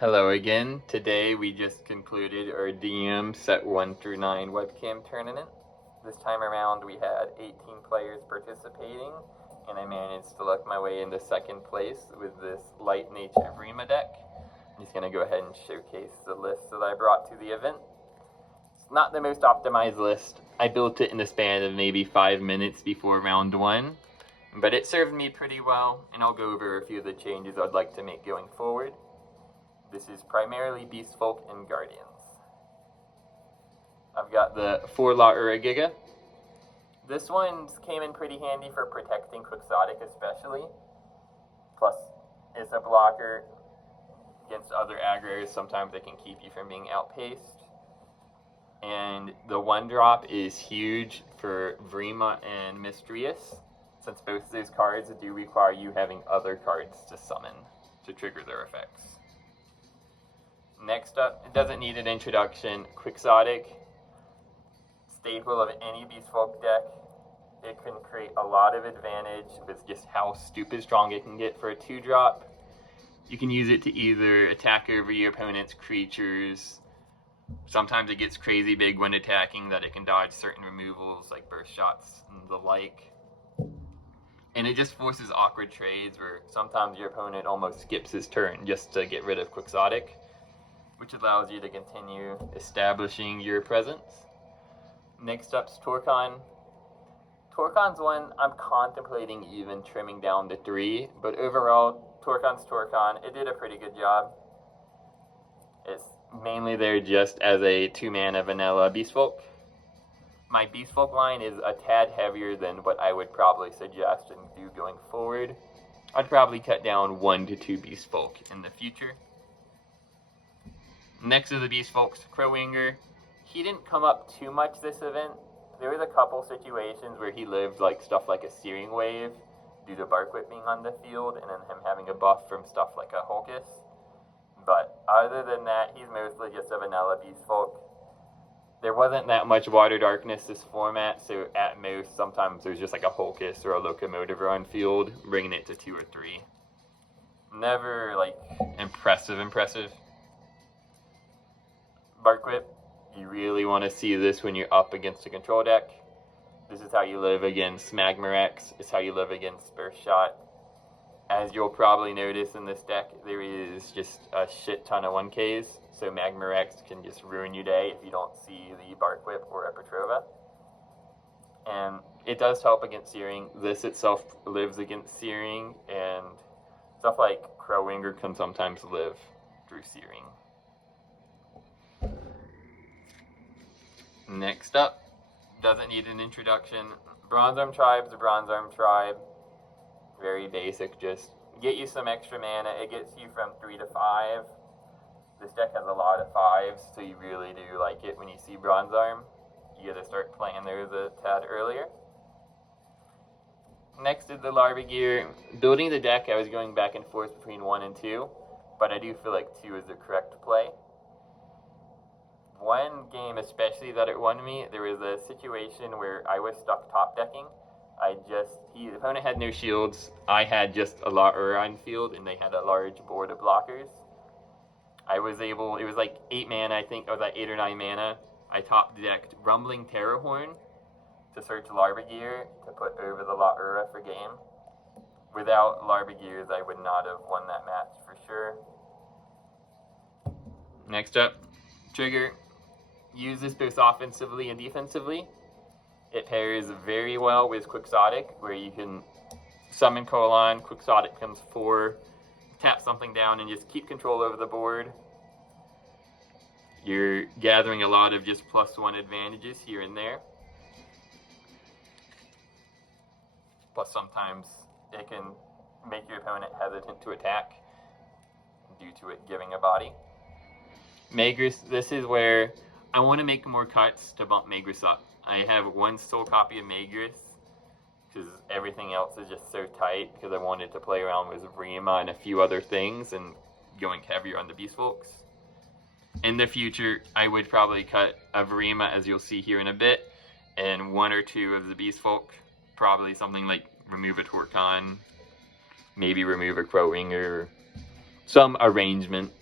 Hello again. Today we just concluded our DM set 1 through 9 webcam tournament. This time around we had 18 players participating, and I managed to luck my way into second place with this Light Nature Vrima deck. I'm just going to go ahead and showcase the list that I brought to the event. It's not the most optimized list. I built it in the span of maybe 5 minutes before round 1, but it served me pretty well, and I'll go over a few of the changes I'd like to make going forward. This is primarily Beast Folk and Guardians. I've got the 4-lot Uragiga. This one came in pretty handy for protecting Quixotic especially. Plus, it's a blocker against other aggro's. Sometimes it can keep you from being outpaced. And the 1-drop is huge for Vrima and Mistreus, since both of those cards do require you having other cards to summon to trigger their effects. Next up, it doesn't need an introduction, Quixotic, staple of any Beast Folk deck. It can create a lot of advantage with just how stupid strong it can get for a 2-drop. You can use it to either attack over your opponent's creatures. Sometimes it gets crazy big when attacking that it can dodge certain removals like burst shots and the like. And it just forces awkward trades where sometimes your opponent almost skips his turn just to get rid of Quixotic, which allows you to continue establishing your presence. Next up's Torkon. Torkon's one I'm contemplating even trimming down to 3, but overall, Torkon's Torkon. It did a pretty good job. It's mainly there just as a 2-mana vanilla Beast Folk. My Beast Folk line is a tad heavier than what I would probably suggest and do going forward. I'd probably cut down 1 to 2 Beast Folk in the future. Next is the Beast Folks, Crowwinger. He didn't come up too much this event. There was a couple situations where he lived like stuff like a Searing Wave due to Bark Whip being on the field and then him having a buff from stuff like a Hulkus. But other than that, he's mostly just a vanilla Beast Folk. There wasn't that much Water Darkness this format, so at most sometimes there's just like a Hulkus or a Locomotive on field, bringing it to 2 or 3. Never like impressive. Bark Whip, you really want to see this when you're up against a control deck. This is how you live against Magmarex. It's how you live against Burst Shot. As you'll probably notice in this deck, there is just a shit ton of 1Ks, so Magmarex can just ruin your day if you don't see the Bark Whip or a Petrova. And it does help against Searing. This itself lives against Searing, and stuff like Crowwinger can sometimes live through Searing. Next up, doesn't need an introduction, Bronze Arm Tribe's a Bronze Arm Tribe. Very basic, just get you some extra mana. It gets you from 3 to 5. This deck has a lot of 5s, so you really do like it when you see Bronze Arm. You gotta start playing those a tad earlier. Next is the Larvigear. Building the deck, I was going back and forth between 1 and 2, but I do feel like 2 is the correct play. One game especially that it won me, there was a situation where I was stuck top decking. The opponent had no shields, I had just a lot on field, and they had a large board of blockers. It was like 8 mana, I think, or like 8 or 9 mana. I top decked Rumbling Terrorhorn to search Larvigear to put over the La'ura for game. Without Larvigears, I would not have won that match for sure. Next up, Trigger. Use this both offensively and defensively. It pairs very well with Quixotic, where you can summon Colon, Quixotic comes 4, tap something down, and just keep control over the board. You're gathering a lot of just +1 advantages here and there. Plus sometimes it can make your opponent hesitant to attack due to it giving a body. Magris, this is where I want to make more cuts to bump Magris up. I have 1 sole copy of Magris because everything else is just so tight because I wanted to play around with Vrima and a few other things and going heavier on the Beast Folks. In the future, I would probably cut a Vrima, as you'll see here in a bit, and 1 or 2 of the Beast Folk. Probably something like remove a Torkon, maybe remove a Crowwinger, some arrangement.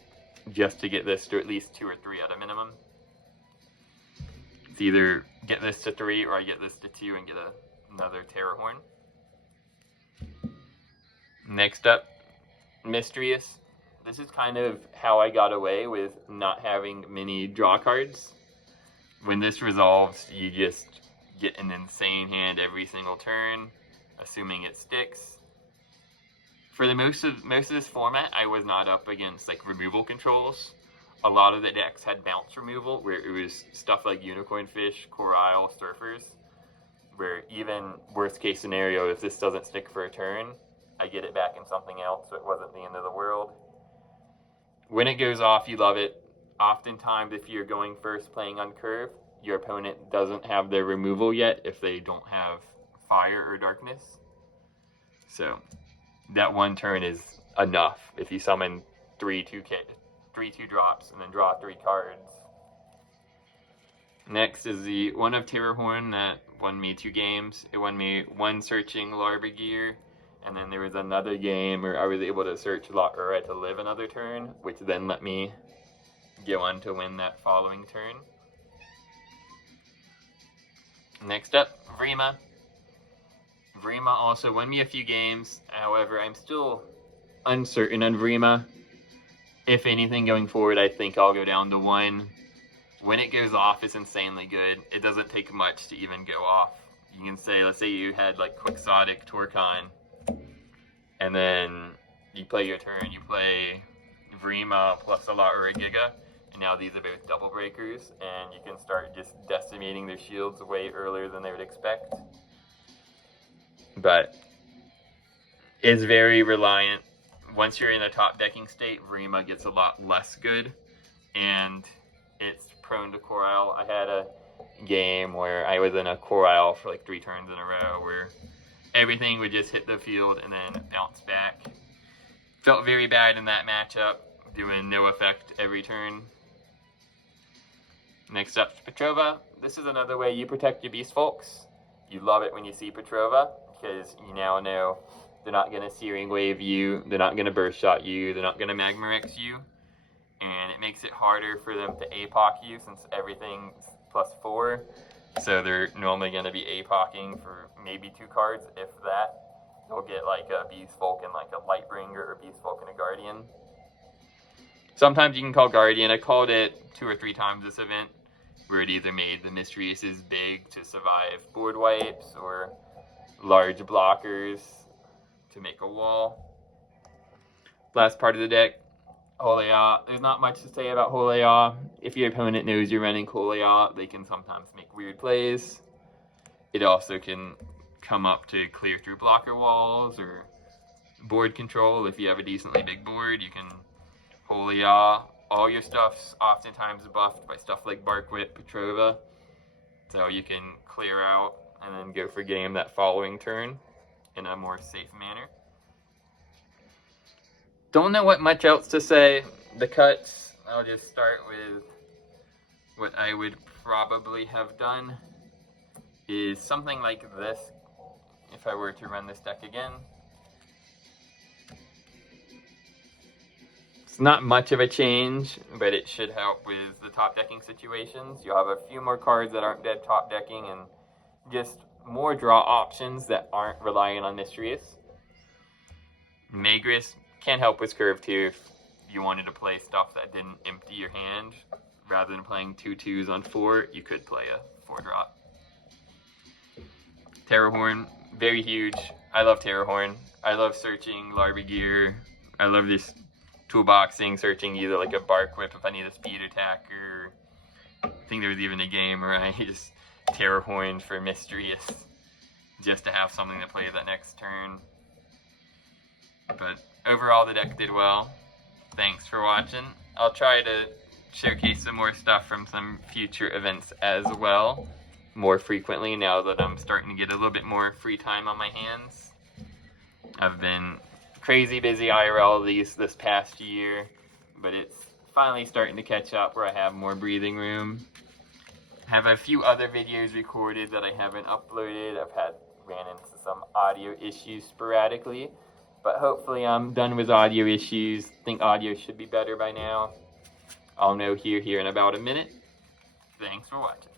just to get this to at least 2 or 3 at a minimum. It's either get this to 3 or I get this to 2 and get another Terror Horn. Next up, Mysterious. This is kind of how I got away with not having many draw cards. When this resolves, you just get an insane hand every single turn, assuming it sticks. For the most of this format, I was not up against like removal controls. A lot of the decks had bounce removal, where it was stuff like Unicorn Fish, Coral, Surfers, where even worst case scenario, if this doesn't stick for a turn, I get it back in something else, so it wasn't the end of the world. When it goes off, you love it. Oftentimes, if you're going first playing on curve, your opponent doesn't have their removal yet if they don't have fire or darkness. So that one turn is enough if you summon 3/2 drops and then draw 3 cards. Next is the one of Terror Horn that won me 2 games. It won me 1 searching Larva Gear, and then there was another game where I was able to search Ura to live another turn, which then let me go on to win that following turn. Next up, Vrima. Vrima also won me a few games. However, I'm still uncertain on Vrima. If anything going forward, I think I'll go down to 1. When it goes off, it's insanely good. It doesn't take much to even go off. You can say, let's say you had like Quixotic Torcon, and then you play your turn. You play Vrima plus a Ura Giga, and now these are both double breakers, and you can start just decimating their shields way earlier than they would expect. But it's very reliant. Once you're in a top decking state, Vrima gets a lot less good, and it's prone to Coral. I had a game where I was in a Coral for like 3 turns in a row where everything would just hit the field and then bounce back. Felt very bad in that matchup, doing no effect every turn. Next up, Petrova. This is another way you protect your Beast Folks. You love it when you see Petrova, because you now know they're not going to Searing Wave you, they're not going to Burst Shot you, they're not going to Magma Rex you, and it makes it harder for them to APOC you since everything's +4. So they're normally going to be APOCing for maybe 2 cards, if that. You'll get like a Beast Folk and like a Lightbringer, or Beast Folk and a Guardian. Sometimes you can call Guardian. I called it 2 or 3 times this event, where it either made the Mysteriousses big to survive board wipes, or large blockers to make a wall. Last part of the deck, Holeya. There's not much to say about Holeya. If your opponent knows you're running Holeya, they can sometimes make weird plays. It also can come up to clear through blocker walls or board control. If you have a decently big board, you can Holeya. All your stuff's oftentimes buffed by stuff like Bark Whip, Petrova, so you can clear out and then go for game that following turn in a more safe manner. Don't know what much else to say. The cuts, I'll just start with what I would probably have done is something like this if I were to run this deck again. It's not much of a change, but it should help with the top decking situations. You'll have a few more cards that aren't dead top decking, and just more draw options that aren't relying on Mysterious. Magris can help with curve too if you wanted to play stuff that didn't empty your hand. Rather than playing 2 2s on 4, you could play a 4-drop. Terror Horn, very huge. I love Terror Horn. I love searching Larva Gear. I love this toolboxing, searching either like a Bark Whip if I need a speed attacker. I think there was even a game where I just Terror Horned for Mysterious just to have something to play that next turn. But overall, the deck did well. Thanks for watching. I'll try to showcase some more stuff from some future events as well, more frequently now that I'm starting to get a little bit more free time on my hands. I've been crazy busy IRL this past year, but it's finally starting to catch up where I have more breathing room. I have a few other videos recorded that I haven't uploaded. I've ran into some audio issues sporadically, but hopefully I'm done with audio issues. I think audio should be better by now. I'll know here in about a minute. Thanks for watching.